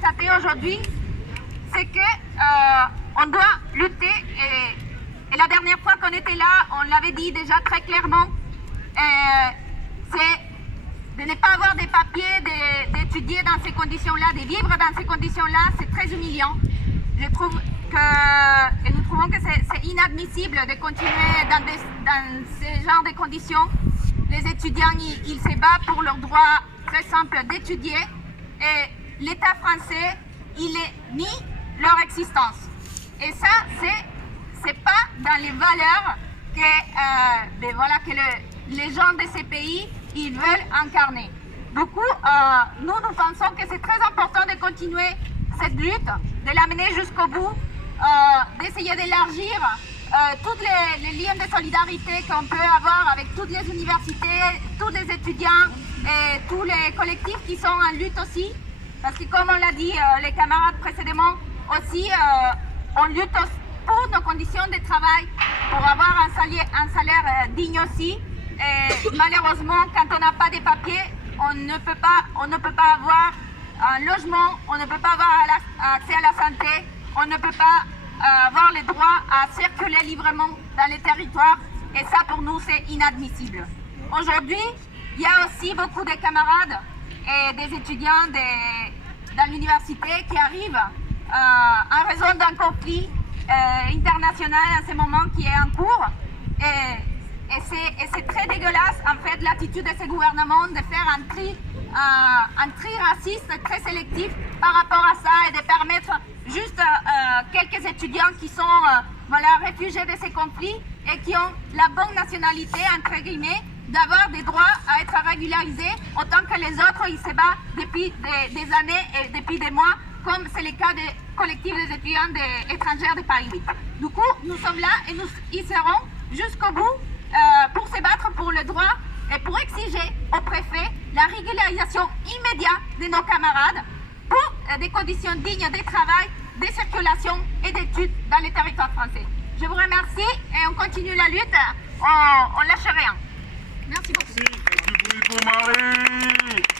constater aujourd'hui, c'est que on doit lutter. Et la dernière fois qu'on était là, on l'avait dit déjà très clairement, c'est de ne pas avoir des papiers, d'étudier dans ces conditions-là, de vivre dans ces conditions-là, c'est très humiliant. Je trouve que, et nous trouvons que c'est inadmissible de continuer dans ce genre de conditions. Les étudiants, ils se battent pour leur droit très simple d'étudier et l'État français, il nie leur existence. Et ça, c'est pas dans les valeurs que les gens de ces pays, ils veulent incarner. Du coup, nous pensons que c'est très important de continuer cette lutte, de l'amener jusqu'au bout, d'essayer d'élargir tous les liens de solidarité qu'on peut avoir avec toutes les universités, tous les étudiants et tous les collectifs qui sont en lutte aussi. Parce que comme on l'a dit les camarades précédemment, aussi on lutte pour nos conditions de travail, pour avoir un salaire digne aussi. Et malheureusement, quand on n'a pas de papiers, on ne peut pas avoir un logement, on ne peut pas avoir accès à la santé, on ne peut pas avoir le droit à circuler librement dans les territoires. Et ça, pour nous, c'est inadmissible. Aujourd'hui, il y a aussi beaucoup de camarades et des étudiants dans l'université qui arrivent en raison d'un conflit international en ce moment qui est en cours. Et c'est très dégueulasse, en fait, l'attitude de ces gouvernements de faire un tri raciste très sélectif par rapport à ça et de permettre juste quelques étudiants qui sont réfugiés de ces conflits et qui ont la bonne nationalité, entre guillemets, d'avoir des droits à être régularisés autant que les autres, ils se battent depuis des années et depuis des mois, comme c'est le cas des collectifs des étudiants étrangers de Paris 8. Du coup, nous sommes là et nous y serons jusqu'au bout pour se battre pour le droit et pour exiger au préfet la régularisation immédiate de nos camarades pour des conditions dignes de travail, de circulation et d'études dans les territoires français. Je vous remercie et on continue la lutte, on lâche rien. Merci beaucoup. Merci. Du bruit pour Marie.